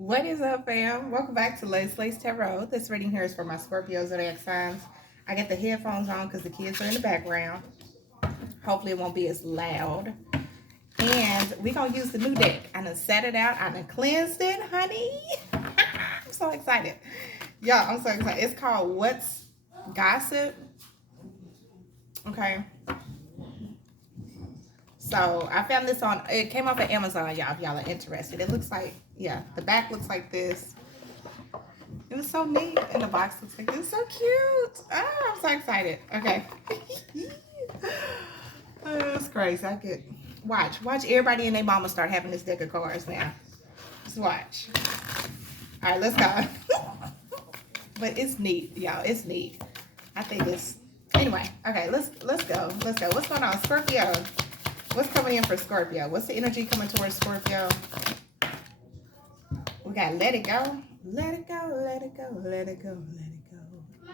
What is up, fam? Welcome back to Leslie's Tarot. This reading here is for my Scorpio zodiac signs. I got the headphones on because the kids are in the background. Hopefully it won't be as loud. And we're going to use the new deck. I done set it out. I done cleansed it, honey. I'm so excited. Y'all, I'm so excited. It's called What's Gossip? Okay. So I found this on, it came off of Amazon, y'all, if y'all are interested. It looks like, yeah, the back looks like this. It was so neat. And the box looks like this. It's so cute. Oh, I'm so excited. Okay. Oh, it's crazy. I could watch everybody and their mama start having this deck of cards now. Just watch. All right, let's go. But it's neat, y'all. It's neat. I think it's, anyway. Okay, let's go. Let's go. What's going on, Scorpio? What's coming in for Scorpio? What's the energy coming towards Scorpio? We got let it go. Let it go, let it go, let it go, let it go.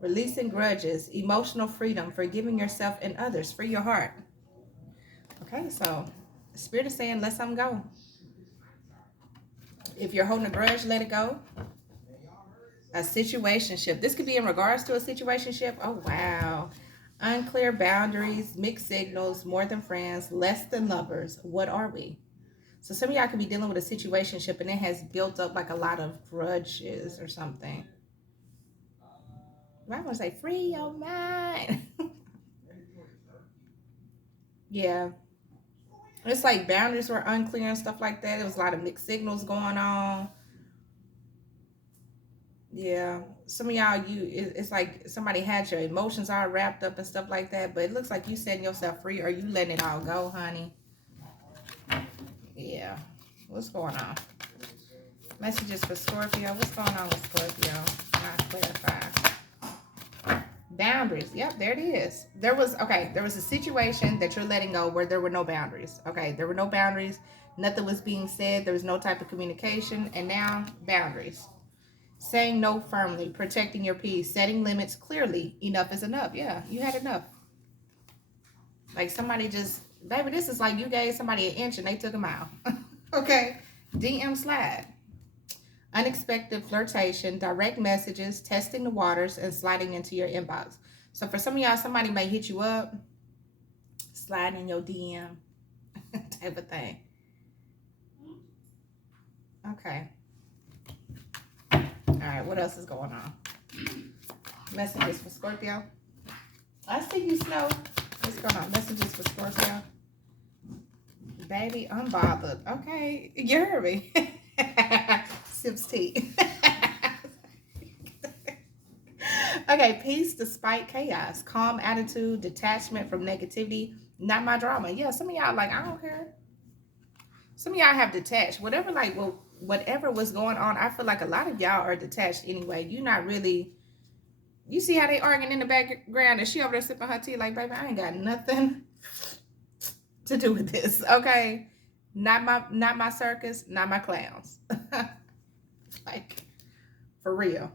Releasing grudges, emotional freedom, forgiving yourself and others, free your heart. Okay, so the Spirit is saying let something go. If you're holding a grudge, let it go. A situationship. This could be in regards to a situationship. Oh, wow. Unclear boundaries, mixed signals, more than friends, less than lovers. What are we? So some of y'all could be dealing with a situationship and it has built up like a lot of grudges or something. I want to say free your mind. Yeah. It's like boundaries were unclear and stuff like that. There was a lot of mixed signals going on. Yeah, some of y'all, it's like somebody had your emotions all wrapped up and stuff like that, but it looks like you setting yourself free or you letting it all go, honey. Yeah, what's going on? Messages for Scorpio. What's going on with Scorpio? Not clarify. Boundaries. Yep, there it is. There was a situation that you're letting go where there were no boundaries. Okay, there were no boundaries. Nothing was being said. There was no type of communication, and now boundaries. Saying no firmly, protecting your peace, setting limits clearly. Enough is enough. Yeah, you had enough. Like somebody just, baby, this is like you gave somebody an inch and they took a mile. Okay. DM slide. Unexpected flirtation, direct messages, testing the waters, and sliding into your inbox. So for some of y'all, somebody may hit you up, slide in your DM type of thing. Okay. All right, what else is going on? Messages for Scorpio. I see you, Snow. What's going on? Messages for Scorpio. Baby, unbothered. Okay, you heard me. Sips tea. Okay, peace despite chaos. Calm attitude, detachment from negativity. Not my drama. Yeah, some of y'all like, I don't care. Some of y'all have detached. Whatever, like, well, whatever was going on, I feel like a lot of y'all are detached anyway. You're not really, you see how they arguing in the background and she over there sipping her tea like, baby, I ain't got nothing to do with this, okay? Not my circus, not my clowns. Like, for real.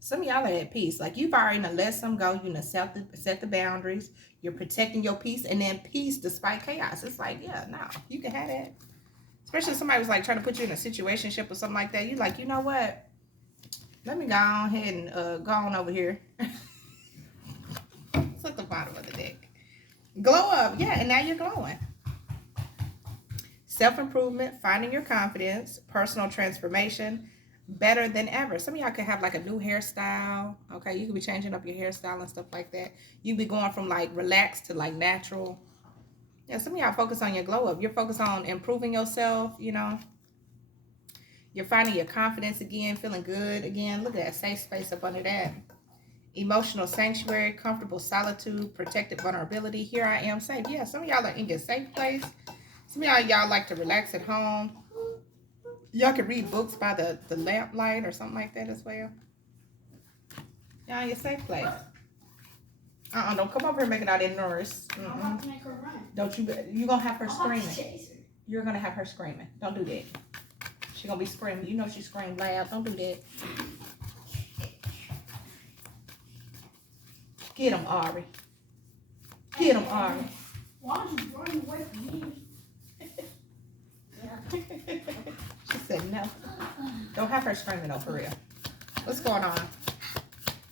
Some of y'all are at peace. Like, you've already let some go. You set the boundaries. You're protecting your peace. And then peace despite chaos. It's like, yeah, no, you can have that. Especially if somebody was like trying to put you in a situationship or something like that. You like, you know what? Let me go on ahead and go on over here. It's at the bottom of the deck. Glow up. Yeah, and now you're glowing. Self-improvement, finding your confidence, personal transformation, better than ever. Some of y'all could have like a new hairstyle. Okay, you could be changing up your hairstyle and stuff like that. You be going from like relaxed to like natural. Yeah, some of y'all focus on your glow up. You're focused on improving yourself, you know. You're finding your confidence again, feeling good again. Look at that safe space up under that. Emotional sanctuary, comfortable solitude, protected vulnerability. Here I am safe. Yeah, some of y'all are in your safe place. Some of y'all like to relax at home. Y'all can read books by the lamplight or something like that as well. Y'all in your safe place. Don't come over here making all that noise. I'm about to make her run. Don't you gonna have her screaming. You're gonna have her screaming. Don't do that. She's gonna be screaming. You know she screamed loud. Don't do that. Get him, Ari. Get him, Ari. Why are you running away from me? No. Don't have her screaming though, for real. What's going on?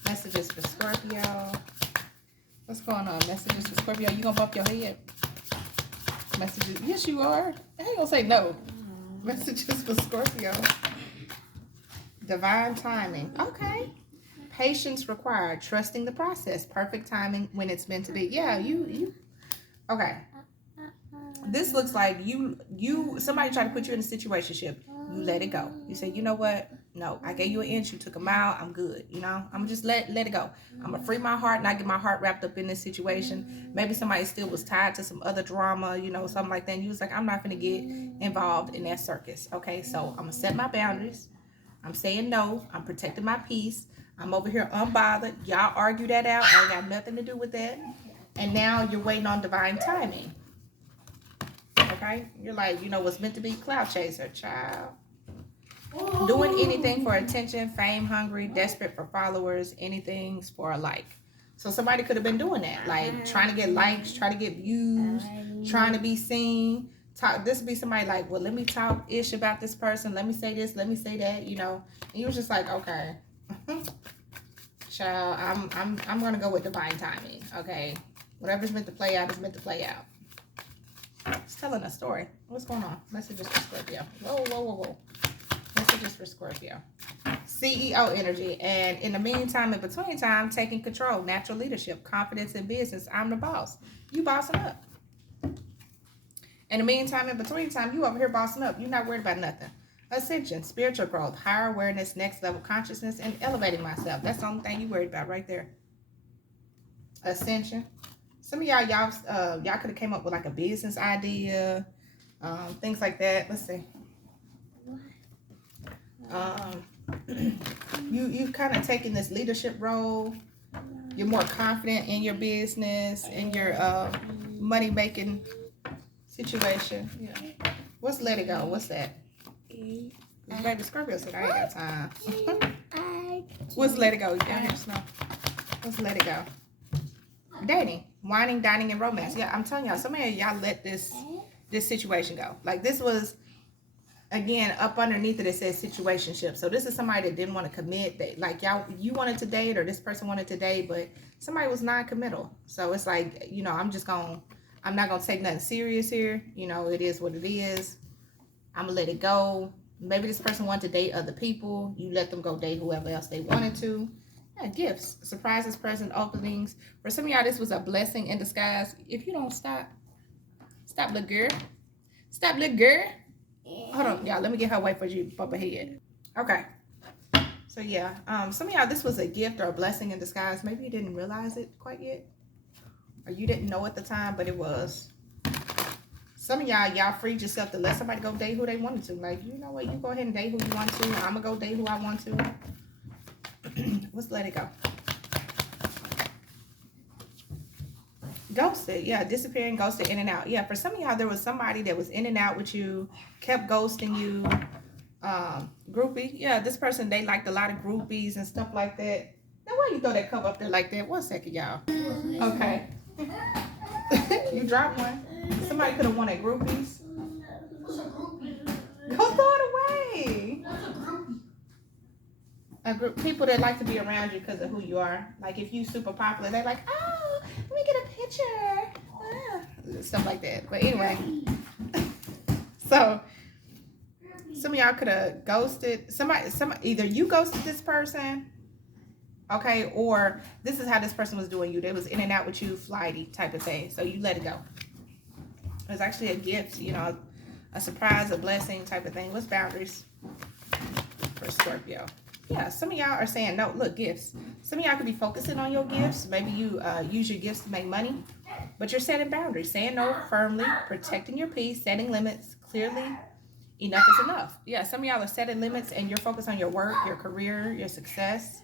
Messages for Scorpio. What's going on? Messages for Scorpio. You gonna bump your head? Messages. Yes, you are. I ain't gonna say no. Messages for Scorpio. Divine timing. Okay. Patience required. Trusting the process. Perfect timing when it's meant to be. Yeah, you. Okay. This looks like somebody tried to put you in a situationship. You let it go. You say, you know what? No, I gave you an inch. You took a mile. I'm good. You know, I'm just let it go. I'm gonna free my heart, not get my heart wrapped up in this situation. Maybe somebody still was tied to some other drama, you know, something like that. And you was like, I'm not gonna get involved in that circus. Okay, so I'm gonna set my boundaries. I'm saying no. I'm protecting my peace. I'm over here unbothered. Y'all argue that out. I ain't got nothing to do with that. And now you're waiting on divine timing. Okay? You're like, you know what's meant to be? Cloud chaser, child. Doing anything for attention, fame hungry, desperate for followers, anything for a like. So somebody could have been doing that. Like trying to get likes, trying to get views, trying to be seen. This would be somebody like, well, let me talk ish about this person. Let me say this, let me say that, you know. And you was just like, okay. Child, I'm gonna go with divine timing. Okay. Whatever's meant to play out is meant to play out. It's telling a story. What's going on? Messages for Scorpio. Whoa, whoa, whoa, whoa. Messages for Scorpio. CEO energy. And in the meantime, in between time, taking control, natural leadership, confidence in business. I'm the boss. You bossing up. In the meantime, in between time, you over here bossing up. You're not worried about nothing. Ascension, spiritual growth, higher awareness, next level consciousness, and elevating myself. That's the only thing you worried about right there. Ascension. Some of y'all could have came up with like a business idea, things like that. Let's see. You've kind of taken this leadership role. You're more confident in your business, in your money making situation. Yeah. What's let it go? What's that? Baby Scorpio said I ain't got time. What's let it go? What's let it go? Dating, whining, dining, and romance. Yeah, I'm telling y'all, some of y'all let this situation go. Like this was, again, up underneath it says situationship. So this is somebody that didn't want to commit. That like you wanted to date, or this person wanted to date, but somebody was non-committal. So it's like, you know, I'm not gonna take nothing serious here. You know, it is what it is. I'm gonna let it go. Maybe this person wanted to date other people. You let them go date whoever else they wanted to. Yeah, gifts, surprises, present openings. For some of y'all, this was a blessing in disguise. If you don't stop, little girl. Stop, little girl. Hold on, y'all. Let me get her away for you bump ahead. Okay. So yeah, some of y'all, this was a gift or a blessing in disguise. Maybe you didn't realize it quite yet, or you didn't know at the time, but it was. Some of y'all freed yourself to let somebody go date who they wanted to. Like, you know what? You go ahead and date who you want to. I'm going to go date who I want to. Let's let it go. Ghosted. Yeah, disappearing, ghosted, in and out. Yeah, for some of y'all, there was somebody that was in and out with you, kept ghosting you. Groupie. Yeah, this person, they liked a lot of groupies and stuff like that. Now, why you throw that cup up there like that? 1 second, y'all. Okay. You dropped one. Somebody could have wanted groupies. What's a groupie? Go throw it away. What's a groupie? A group, people that like to be around you because of who you are. Like if you super popular, they're like, oh, let me get a picture. Stuff like that. But anyway, so some of y'all could have ghosted somebody. Either you ghosted this person, okay, or this is how this person was doing you. They was in and out with you, flighty type of thing. So you let it go. It was actually a gift, you know, a surprise, a blessing type of thing. What's boundaries for Scorpio? Yeah, some of y'all are saying, no, look, gifts. Some of y'all could be focusing on your gifts. Maybe you use your gifts to make money, but you're setting boundaries, saying no firmly, protecting your peace, setting limits clearly. Enough is enough. Yeah, some of y'all are setting limits and you're focused on your work, your career, your success.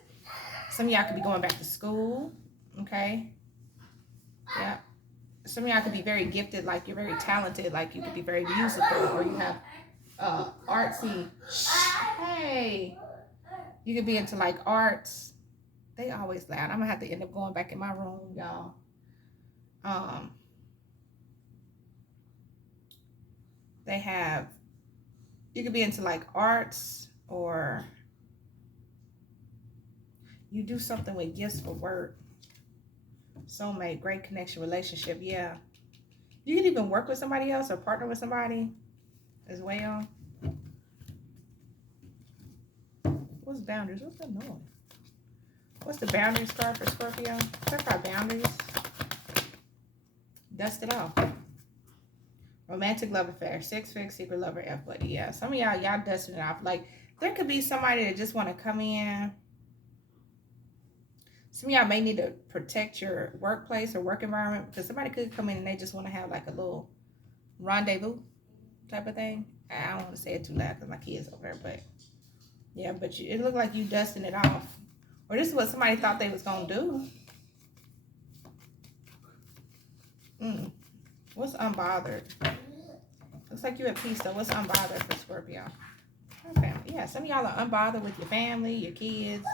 Some of y'all could be going back to school, okay? Yeah. Some of y'all could be very gifted, like you're very talented, like you could be very musical, or you have artsy. Hey, you could be into like arts. They always loud. I'm gonna have to end up going back in my room, y'all. They have, You could be into like arts, or you do something with gifts for work. Soulmate, great connection, relationship. Yeah. You can even work with somebody else or partner with somebody as well. What's boundaries? What's that noise? What's the boundaries card for Scorpio? Clarify boundaries. Dust it off. Romantic love affair. Six fig secret lover F buddy. Yeah. Some of y'all dusting it off. Like, there could be somebody that just want to come in. Some of y'all may need to protect your workplace or work environment, because somebody could come in and they just want to have like a little rendezvous type of thing. I don't want to say it too loud because my kids over there, but yeah, but it looked like you dusting it off. Or this is what somebody thought they was going to do. What's unbothered? Looks like you're at peace, though. What's unbothered for Scorpio? Okay. Yeah, some of y'all are unbothered with your family, your kids.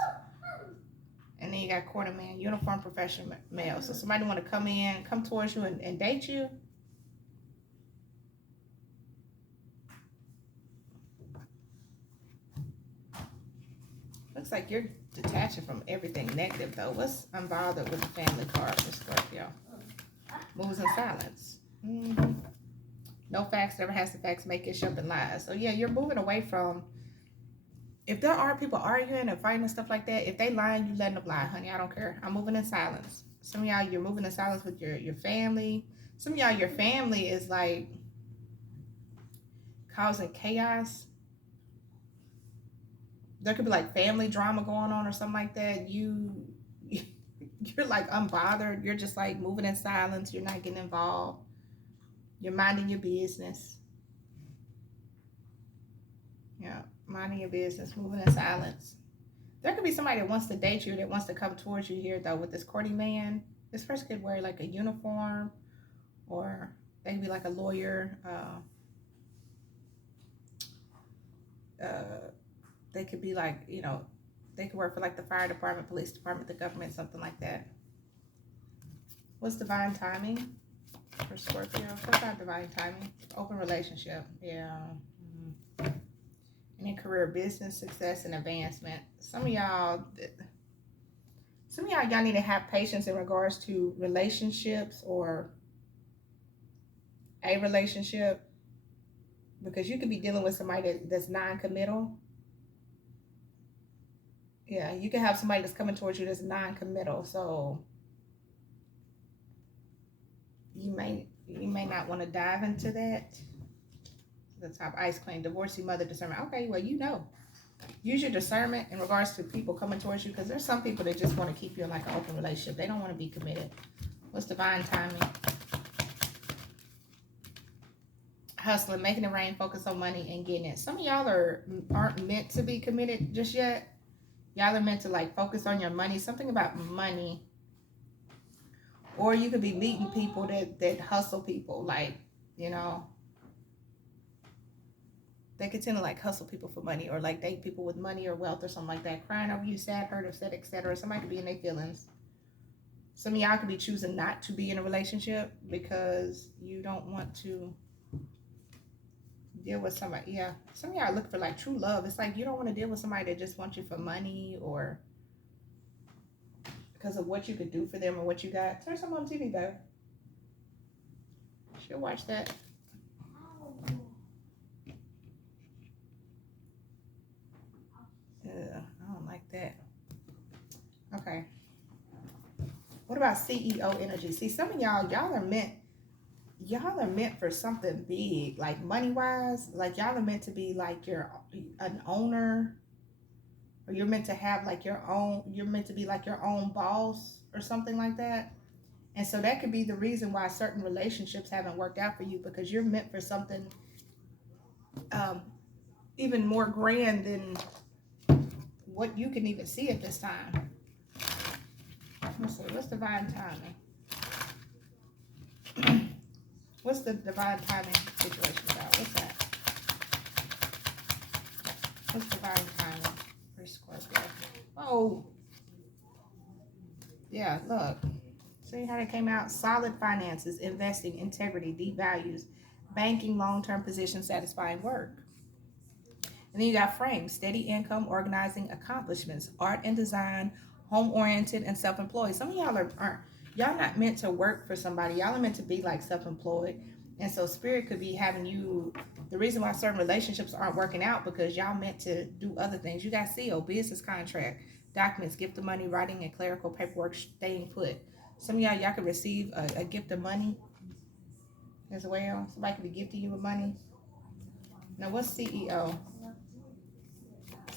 And then you got quarter man, uniform professional male. So somebody want to come towards you and date you. Looks like you're detaching from everything negative, though. What's unbothered with the family card for Scorpio? Moves in silence. No facts, never has the facts, make it up and lies. So yeah, you're moving away from, if there are people arguing and fighting and stuff like that, if they lying, you letting them lie, honey. I don't care. I'm moving in silence. Some of y'all, you're moving in silence with your family. Some of y'all, your family is like causing chaos. There could be like family drama going on or something like that. You're like unbothered. You're just like moving in silence. You're not getting involved. You're minding your business. Yeah, minding your business, moving in silence. There could be somebody that wants to date you, that wants to come towards you here, though, with this courting man. This person could wear like a uniform, or they could be like a lawyer. They could be like, they could work for like the fire department, police department, the government, something like that. What's divine timing for Scorpio? What's about divine timing? Open relationship. Yeah. Any career, business, success, and advancement. Some of y'all need to have patience in regards to relationships or a relationship, because you could be dealing with somebody that's non-committal. Yeah, you can have somebody that's coming towards you that's non-committal, so you may not want to dive into that. The top, ice queen, divorcee, mother, discernment. Okay, well, use your discernment in regards to people coming towards you, because there's some people that just want to keep you in like an open relationship. They don't want to be committed. What's divine timing? Hustling, making it rain, focus on money and getting it. Some of y'all aren't meant to be committed just yet. Y'all are meant to like focus on your money, something about money. Or you could be meeting people that hustle people, like, they could tend to like hustle people for money, or like date people with money or wealth or something like that. Crying over you, sad, hurt, upset, etc. Somebody could be in their feelings. Some of y'all could be choosing not to be in a relationship because you don't want to deal with somebody. Yeah, some of y'all are looking for like true love. It's like you don't want to deal with somebody that just wants you for money, or because of what you could do for them or what you got. Turn something on TV, babe. She'll watch that. I don't like that. Okay. What about CEO energy? See, some of y'all are meant for something big, like money wise. Like y'all are meant to be like an owner, or you're meant to have like you're meant to be like your own boss or something like that. And so that could be the reason why certain relationships haven't worked out for you, because you're meant for something even more grand than what you can even see at this time. Let's see, what's divine timing? What's the divine timing situation about? What's that? What's divine timing for Scorpio? Oh, yeah, look. See how they came out? Solid finances, investing, integrity, deep values, banking, long-term position, satisfying work. And then you got frame, steady income, organizing, accomplishments, art and design, home-oriented, and self-employed. Some of y'all aren't. Y'all not meant to work for somebody. Y'all are meant to be like self-employed. And so spirit could be having you, the reason why certain relationships aren't working out because y'all meant to do other things. You got CO, business contract, documents, gift of money, writing and clerical paperwork, staying put. Some of y'all could receive a gift of money as well. Somebody could be gifting you with money. Now what's CEO?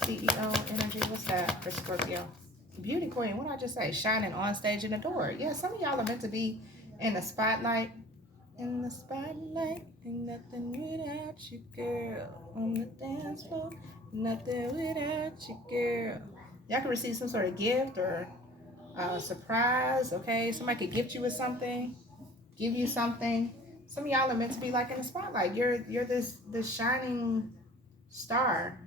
CEO energy, what's that for Scorpio? Beauty queen, what did I just say? Shining on stage and adored. Yeah, some of y'all are meant to be in the spotlight. In the spotlight, ain't nothing without you, girl. On the dance floor, nothing without you, girl. Y'all can receive some sort of gift or surprise, okay? Somebody could gift you with something, give you something. Some of y'all are meant to be like in the spotlight. You're this shining star.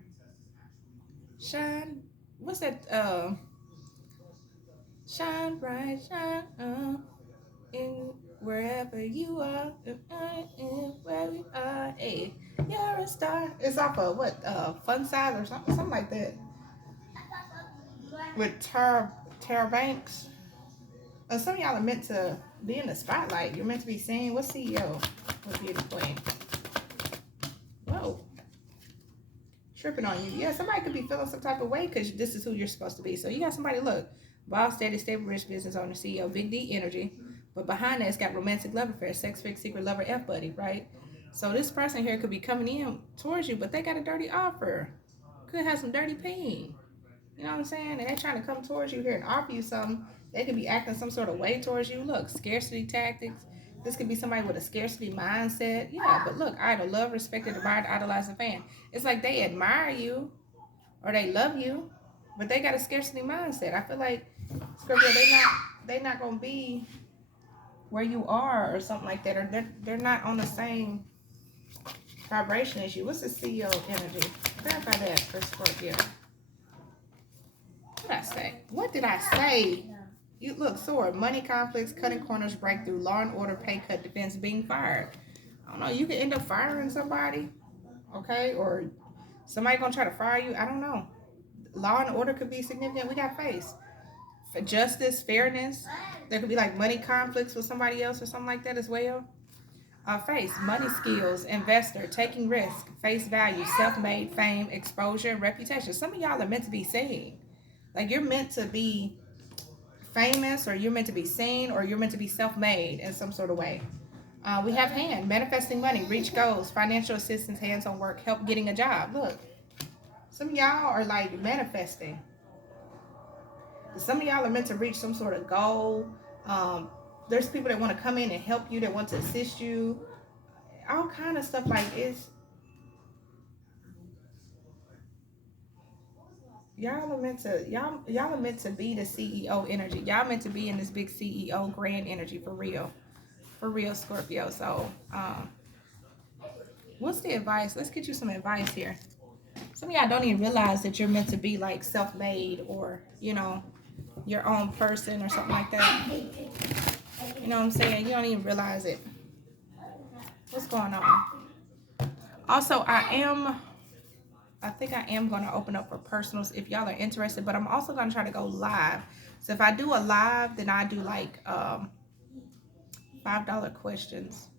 Shine. What's that? Shine bright, shine in wherever you are. If I am where we are, hey, you're a star. It's off of what? Fun Size or something like that. With Tara Banks. Some of y'all are meant to be in the spotlight. You're meant to be seen. What's CEO? What Beauty Queen? Whoa. Tripping on you. Yeah, somebody could be feeling some type of way because this is who you're supposed to be. So you got somebody, look, boss, steady, stable, rich business owner, CEO, big D energy. But behind that, it's got romantic love affair, sex, fix, secret lover, F buddy, right? So this person here could be coming in towards you, but they got a dirty offer. Could have some dirty pain. You know what I'm saying? And they're trying to come towards you here and offer you something. They could be acting some sort of way towards you. Look, scarcity tactics. This could be somebody with a scarcity mindset. Yeah, but look, idol, love, respected, admired, idolized, and fan. It's like they admire you or they love you, but they got a scarcity mindset. I feel like Scorpio, they not gonna be where you are or something like that, or they're not on the same vibration as you. What's the CEO energy? Clarify that for Scorpio. What did I say? What did I say? You look, sword, money conflicts, cutting corners, breakthrough, law and order, pay cut, defense, being fired. I don't know. You could end up firing somebody, okay, or somebody gonna try to fire you. I don't know. Law and order could be significant. We got face, for justice, fairness. There could be like money conflicts with somebody else or something like that as well. Face, money skills, investor, taking risk, face value, self-made, fame, exposure, and reputation. Some of y'all are meant to be seen. Like you're meant to be famous, or you're meant to be seen, or you're meant to be self-made in some sort of way. We have hand, manifesting money, reach goals, financial assistance, hands-on work, help getting a job. Look, some of y'all are like manifesting. Some of y'all are meant to reach some sort of goal. There's people that want to come in and help you, that want to assist you. All kind of stuff like it's. Y'all are meant to be the CEO energy. Y'all meant to be in this big CEO grand energy for real. For real, Scorpio. So, what's the advice? Let's get you some advice here. Some of y'all don't even realize that you're meant to be like self-made, or, you know, your own person or something like that. You know what I'm saying? You don't even realize it. What's going on? Also, I think I am going to open up for personals if y'all are interested, but I'm also going to try to go live. So if I do a live, then I do like $5 questions.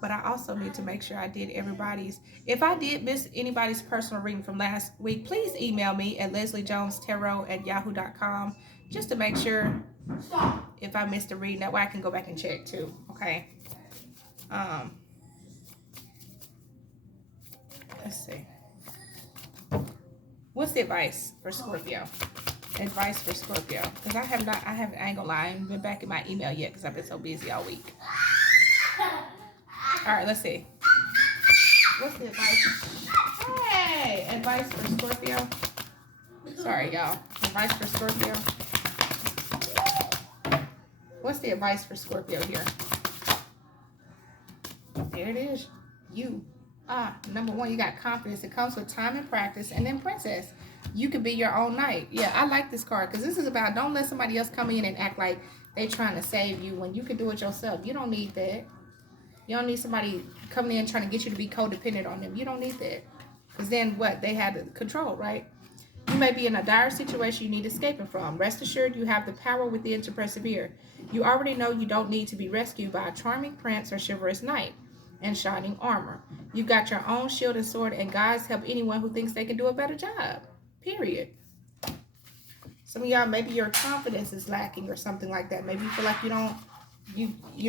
But I also need to make sure I did everybody's. If I did miss anybody's personal reading from last week, please email me at LJonesTarot@yahoo.com just to make sure if I missed a reading. That way I can go back and check too. Okay. Let's see. What's the advice for Scorpio? Advice for Scorpio. Because I ain't gonna lie, I haven't been back in my email yet because I've been so busy all week. All right, let's see. What's the advice? Hey, advice for Scorpio. Sorry, y'all. Advice for Scorpio. What's the advice for Scorpio here? There it is. You. Number one, you got confidence. It comes with time and practice. And then princess. You could be your own knight. Yeah, I like this card because this is about don't let somebody else come in and act like they trying to save you when you can do it yourself. You don't need that. You don't need somebody coming in trying to get you to be codependent on them. You don't need that. Because then what? They have control, right? You may be in a dire situation you need escaping from. Rest assured you have the power within to persevere. You already know you don't need to be rescued by a charming prince or chivalrous knight in shining armor. You've got your own shield and sword, and guides help anyone who thinks they can do a better job. Period. Some of y'all, maybe your confidence is lacking or something like that. Maybe you feel like you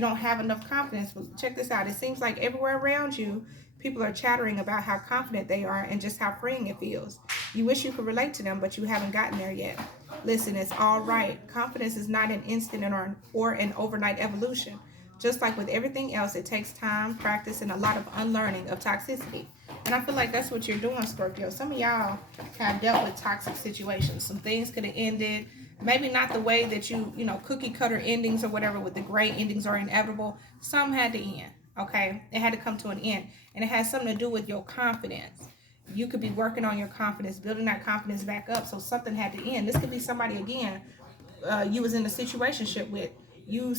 don't have enough confidence. But check this out. It seems like everywhere around you, people are chattering about how confident they are and just how freeing it feels. You wish you could relate to them, but you haven't gotten there yet. Listen, it's all right. Confidence is not an instant or an overnight evolution. Just like with everything else, it takes time, practice, and a lot of unlearning of toxicity. And I feel like that's what you're doing, Scorpio. Some of y'all have dealt with toxic situations. Some things could have ended. Maybe not the way that cookie cutter endings or whatever with the gray endings are inevitable. Some had to end, okay? It had to come to an end. And it has something to do with your confidence. You could be working on your confidence, building that confidence back up. So something had to end. This could be somebody, again, you was in a situationship with. You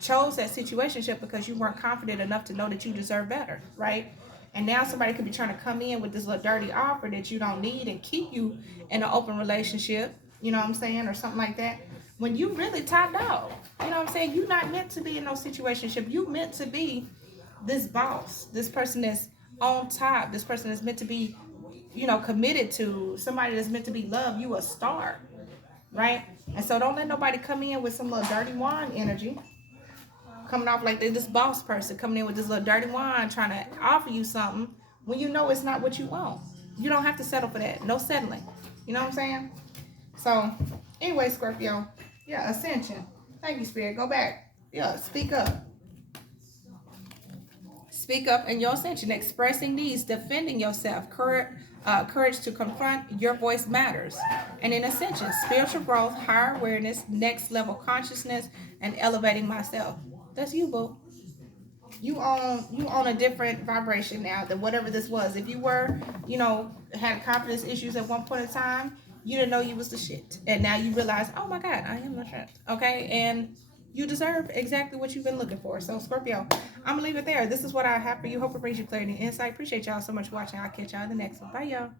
chose that situationship because you weren't confident enough to know that you deserve better, right? And now somebody could be trying to come in with this little dirty offer that you don't need and keep you in an open relationship, you know what I'm saying, or something like that. When you really top dog, you know what I'm saying? You're not meant to be in no situationship. You meant to be this boss, this person that's on top, this person that's meant to be, committed to, somebody that's meant to be loved. You a star, right? And so don't let nobody come in with some little dirty wand energy, coming off like they're this boss person, coming in with this little dirty wand trying to offer you something when you know it's not what you want. You don't have to settle for that. No settling. You know what I'm saying? So, anyway, Scorpio. Yeah, ascension. Thank you, Spirit. Go back. Yeah, speak up. Speak up in your ascension, expressing needs, defending yourself, courage to confront your voice matters. And in ascension, spiritual growth, higher awareness, next level consciousness, and elevating myself. That's you, boo. You on a different vibration now than whatever this was. If you were, had confidence issues at one point in time, you didn't know you was the shit. And now you realize, oh my God, I am the shit. Okay? And you deserve exactly what you've been looking for. So, Scorpio, I'm going to leave it there. This is what I have for you. Hope it brings you clarity and insight. Appreciate y'all so much for watching. I'll catch y'all in the next one. Bye, y'all.